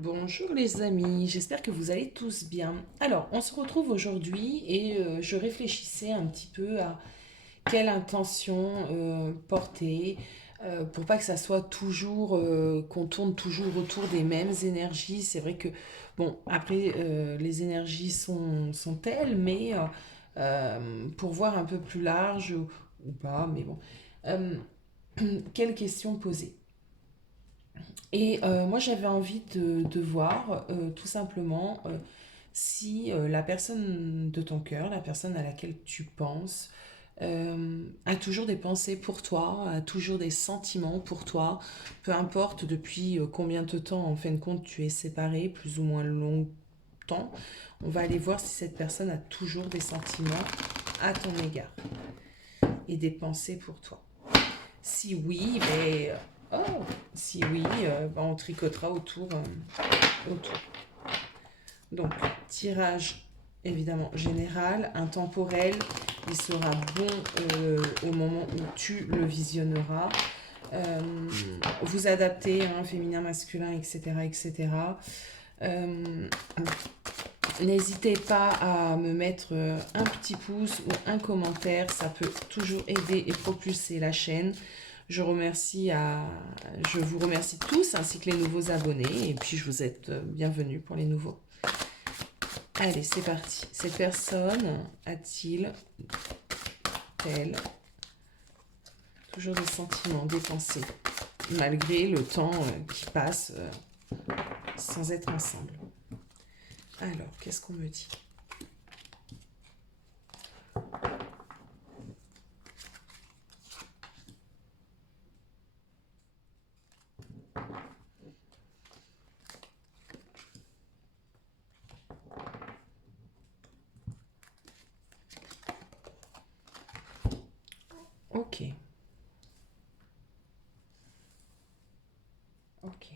Bonjour les amis, j'espère que vous allez tous bien. Alors, on se retrouve aujourd'hui et je réfléchissais un petit peu à quelle intention porter pour pas que ça soit toujours, qu'on tourne toujours autour des mêmes énergies. C'est vrai que, bon, après, les énergies sont telles, mais pour voir un peu plus large ou pas, mais bon. Euh, quelle question poser? Et moi, j'avais envie de voir tout simplement si la personne de ton cœur, la personne à laquelle tu penses, a toujours des pensées pour toi, a toujours des sentiments pour toi, peu importe depuis combien de temps, en fin de compte, tu es séparé, plus ou moins longtemps. On va aller voir si cette personne a toujours des sentiments à ton égard et des pensées pour toi. Si oui, ben, oh, si oui, ben, on tricotera autour. Donc, tirage évidemment général, intemporel, il sera bon au moment où tu le visionneras. Euh, Vous adaptez, hein, féminin, masculin, etc. etc. Euh, N'hésitez pas à me mettre un petit pouce ou un commentaire, ça peut toujours aider et propulser la chaîne. Je vous remercie tous ainsi que les nouveaux abonnés et puis je vous êtes bienvenus pour les nouveaux. Allez, c'est parti. Cette personne a-t-il, elle, toujours des sentiments, des pensées, malgré le temps qui passe sans être ensemble? Alors, qu'est-ce qu'on me dit? Ok, ok.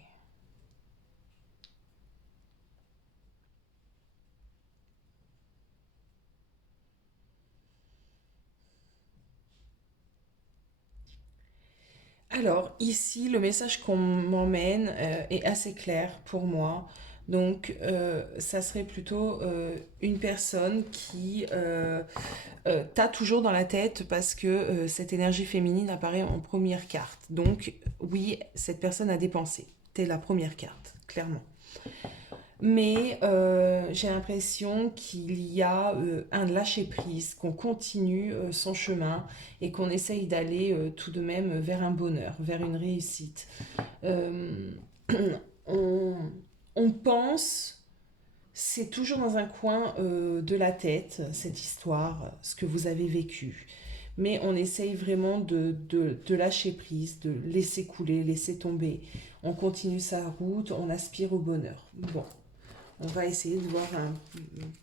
Alors, ici, le message qu'on m'emmène est assez clair pour moi. Donc, ça serait plutôt une personne qui t'a toujours dans la tête parce que cette énergie féminine apparaît en première carte. Donc, oui, cette personne a des pensées. T'es la première carte, clairement. Mais j'ai l'impression qu'il y a un lâcher-prise, qu'on continue son chemin et qu'on essaye d'aller tout de même vers un bonheur, vers une réussite. Euh, on, on pense, c'est toujours dans un coin de la tête, cette histoire, ce que vous avez vécu. Mais on essaye vraiment de lâcher prise, de laisser couler, laisser tomber. On continue sa route, on aspire au bonheur. Bon, on va essayer de voir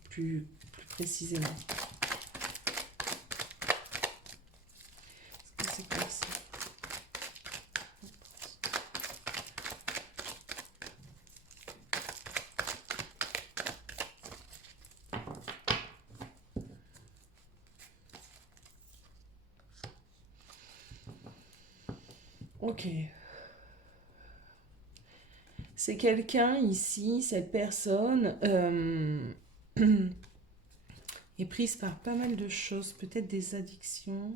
plus précisément. C'est quoi ça? Ok. C'est quelqu'un ici, cette personne est prise par pas mal de choses, peut-être des addictions.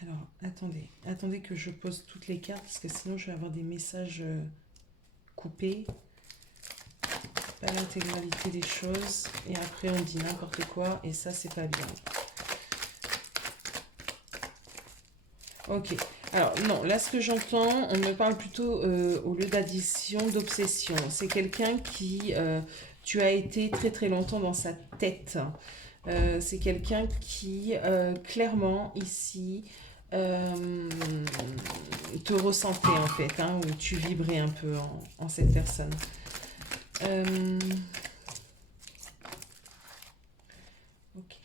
Alors, attendez que je pose toutes les cartes parce que sinon je vais avoir des messages coupés, pas l'intégralité des choses et après on dit n'importe quoi et ça c'est pas bien. Ok. Alors non, là ce que j'entends, on me parle plutôt au lieu d'addiction, d'obsession. C'est quelqu'un qui, tu as été très très longtemps dans sa tête. C'est quelqu'un qui, clairement, ici, euh, te ressentait en fait, hein, ou tu vibrais un peu en cette personne. Euh, ok.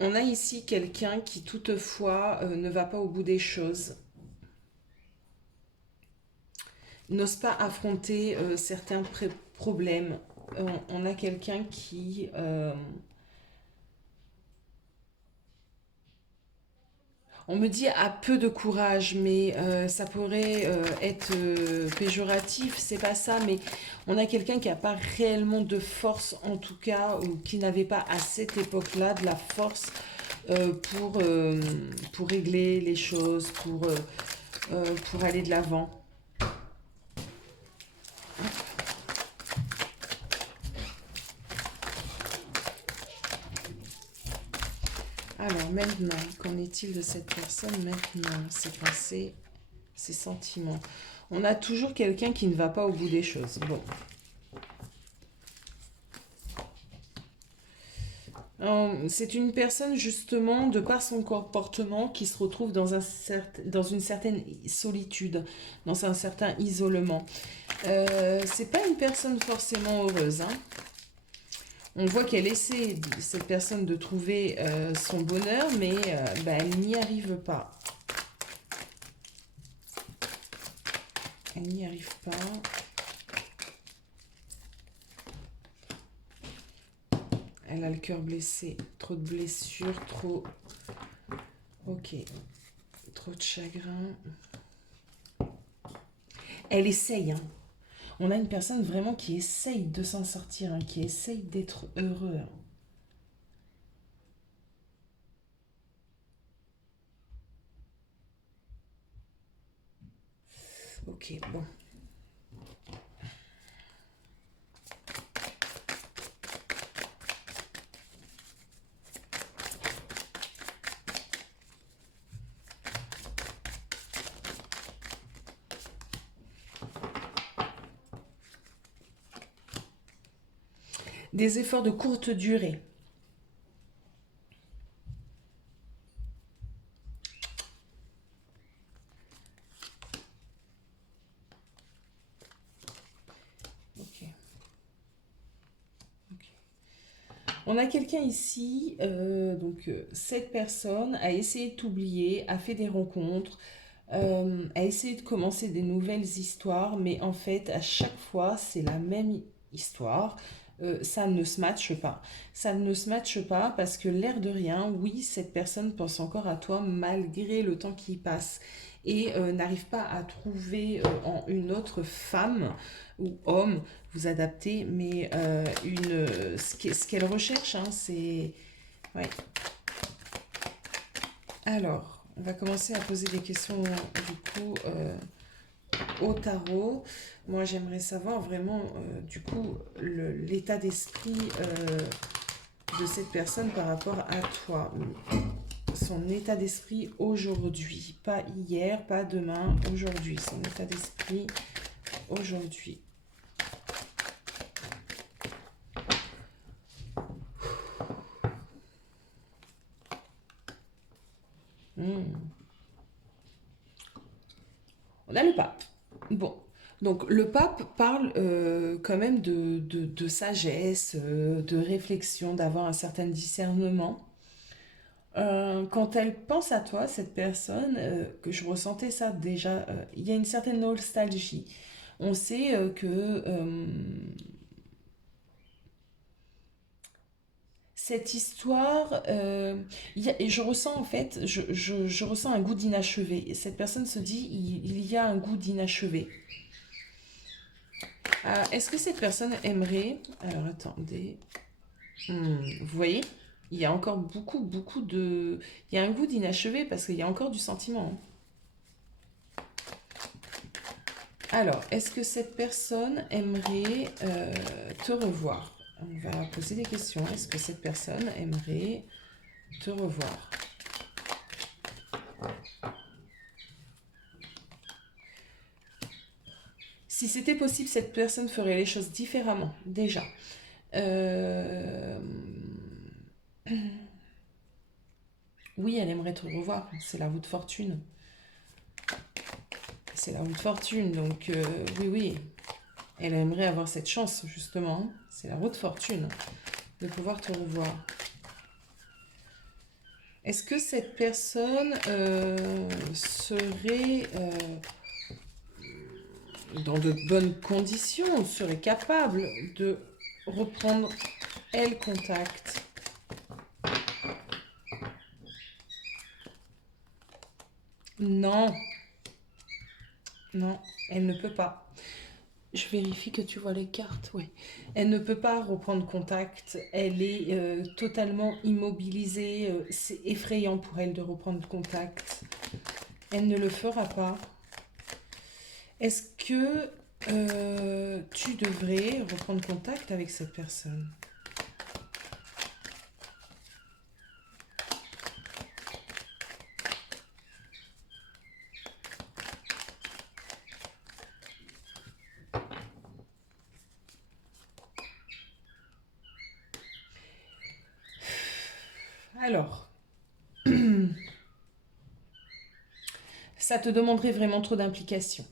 On a ici quelqu'un qui toutefois ne va pas au bout des choses, n'ose pas affronter certains problèmes. On a quelqu'un qui, On me dit à peu de courage, mais ça pourrait être péjoratif, c'est pas ça, mais on a quelqu'un qui n'a pas réellement de force, en tout cas, ou qui n'avait pas à cette époque-là de la force pour régler les choses, pour aller de l'avant. Alors maintenant, qu'en est-il de cette personne maintenant? Ses pensées, ses sentiments. On a toujours quelqu'un qui ne va pas au bout des choses. Bon. C'est une personne justement, de par son comportement, qui se retrouve dans une certaine solitude, dans un certain isolement. C'est pas une personne forcément heureuse, hein. On voit qu'elle essaie, cette personne, de trouver son bonheur, mais bah, elle n'y arrive pas. Elle n'y arrive pas. Elle a le cœur blessé. Trop de blessures, trop... Ok. Trop de chagrin. Elle essaye, hein. On a une personne vraiment qui essaye de s'en sortir, hein, qui essaye d'être heureux, hein. Ok, bon. Des efforts de courte durée. Ok. Ok. On a quelqu'un ici, cette personne a essayé de t'oublier, a fait des rencontres, a essayé de commencer des nouvelles histoires, mais en fait, à chaque fois, c'est la même histoire. Ça ne se matche pas. Ça ne se matche pas parce que l'air de rien, oui, cette personne pense encore à toi malgré le temps qui passe et n'arrive pas à trouver en une autre femme ou homme, vous adapter, mais ce qu'elle recherche, hein, c'est... Ouais. Alors, on va commencer à poser des questions du coup au tarot. Moi, j'aimerais savoir vraiment du coup l'état d'esprit de cette personne par rapport à toi. Son état d'esprit aujourd'hui, pas hier, pas demain, aujourd'hui. Son état d'esprit aujourd'hui. On a le pape. Bon. Donc le pape parle quand même de sagesse, de réflexion, d'avoir un certain discernement. Quand elle pense à toi, cette personne, que je ressentais ça déjà, il y a une certaine nostalgie. On sait que cette histoire, je ressens en fait, je ressens un goût d'inachevé. Et cette personne se dit, il y a un goût d'inachevé. Est-ce que cette personne aimerait... Alors attendez. Vous voyez, il y a encore beaucoup de... Il y a un goût d'inachevé parce qu'il y a encore du sentiment, hein. Alors, est-ce que cette personne aimerait te revoir? On va poser des questions. Est-ce que cette personne aimerait te revoir? Si c'était possible, cette personne ferait les choses différemment, déjà. Euh, Oui, elle aimerait te revoir. C'est la roue de fortune. C'est la roue de fortune. Donc, oui, oui. Elle aimerait avoir cette chance, justement. C'est la roue de fortune de pouvoir te revoir. Est-ce que cette personne serait dans de bonnes conditions, serait capable de reprendre, elle, contact? Non, non, elle ne peut pas. Je vérifie que tu vois les cartes, oui. Elle ne peut pas reprendre contact. Elle est totalement immobilisée. C'est effrayant pour elle de reprendre contact. Elle ne le fera pas. Est-ce que tu devrais reprendre contact avec cette personne? Alors, ça te demanderait vraiment trop d'implication.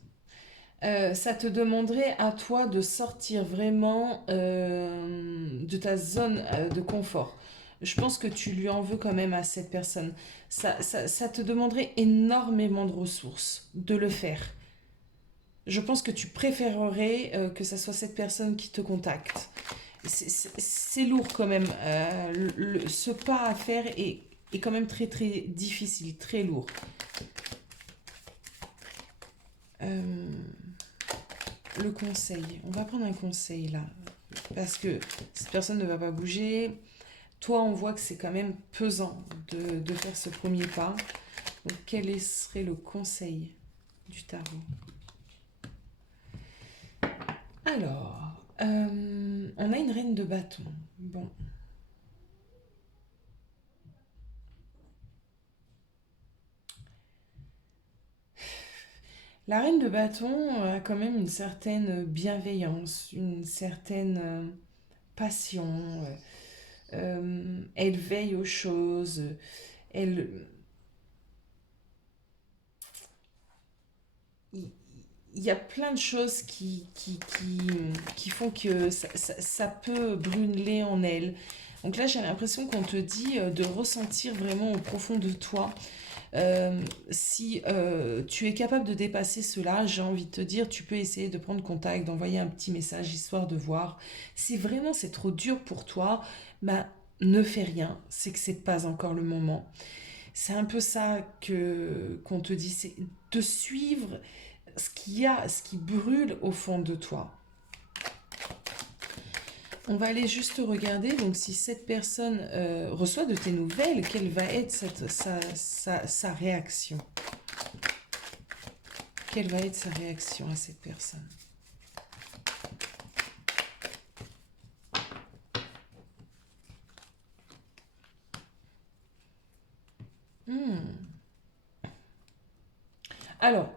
Ça te demanderait à toi de sortir vraiment de ta zone de confort. Je pense que tu lui en veux quand même à cette personne. Ça te demanderait énormément de ressources de le faire. Je pense que tu préférerais que ça soit cette personne qui te contacte. C'est lourd quand même. Ce pas à faire est quand même très très difficile, très lourd. Euh, le conseil. On va prendre un conseil là. Parce que cette personne ne va pas bouger. Toi, on voit que c'est quand même pesant de faire ce premier pas. Donc, quel serait le conseil du tarot? Alors, on a une reine de bâton. Bon. La reine de bâton a quand même une certaine bienveillance, une certaine passion. Elle veille aux choses. Elle, il y a plein de choses qui font que ça peut brûler en elle. Donc là, j'ai l'impression qu'on te dit de ressentir vraiment au profond de toi. Si tu es capable de dépasser cela, j'ai envie de te dire, tu peux essayer de prendre contact, d'envoyer un petit message histoire de voir. Si vraiment c'est trop dur pour toi, bah, ne fais rien. C'est que c'est pas encore le moment. C'est un peu ça que qu'on te dit, c'est de suivre ce qu'il y a, ce qui brûle au fond de toi. On va aller juste regarder, donc si cette personne reçoit de tes nouvelles, quelle va être sa réaction? Quelle va être sa réaction à cette personne? Hmm. Alors,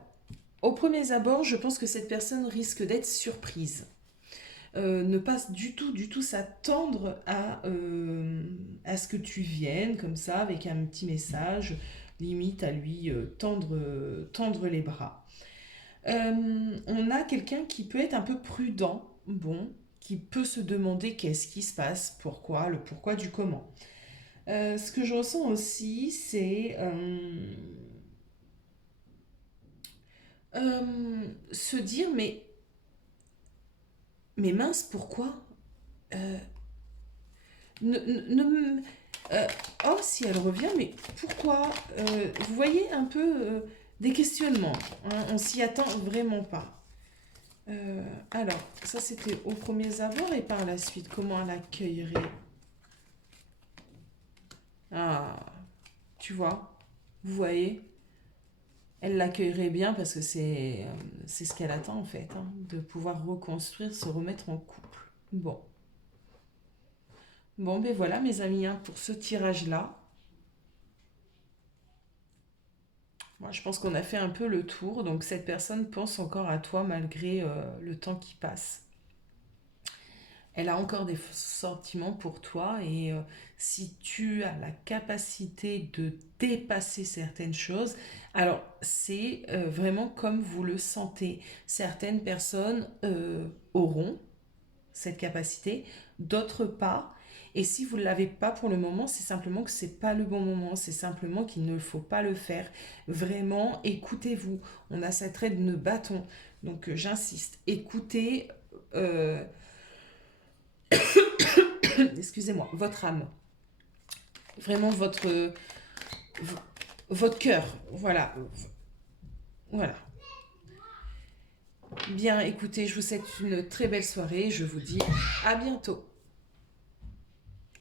au premier abord, je pense que cette personne risque d'être surprise. Ne pas du tout s'attendre à ce que tu viennes comme ça avec un petit message, limite à lui tendre les bras. On a quelqu'un qui peut être un peu prudent, bon, qui peut se demander qu'est-ce qui se passe, pourquoi, le pourquoi du comment. Ce que je ressens aussi, c'est se dire, mais mince, pourquoi Euh, ne, ne, ne- euh, oh, si elle revient, mais pourquoi vous voyez un peu des questionnements. Hein, on s'y attend vraiment pas. Alors, ça c'était au premier abord et par la suite, comment elle accueillerait? Ah, tu vois, vous voyez, elle l'accueillerait bien parce que c'est ce qu'elle attend en fait, hein, de pouvoir reconstruire, se remettre en couple. Bon, bon, ben voilà mes amis, hein, pour ce tirage-là. Moi, je pense qu'on a fait un peu le tour. Donc, cette personne pense encore à toi malgré le temps qui passe. Elle a encore des sentiments pour toi et si tu as la capacité de dépasser certaines choses, alors c'est vraiment comme vous le sentez. Certaines personnes auront cette capacité, d'autres pas. Et si vous ne l'avez pas pour le moment, c'est simplement que c'est pas le bon moment, c'est simplement qu'il ne faut pas le faire. Vraiment, écoutez-vous. On a cette aide de bâton. Donc j'insiste, écoutez, euh, excusez-moi, votre âme. Vraiment votre cœur. Voilà. Voilà. Bien, écoutez, je vous souhaite une très belle soirée. Je vous dis à bientôt.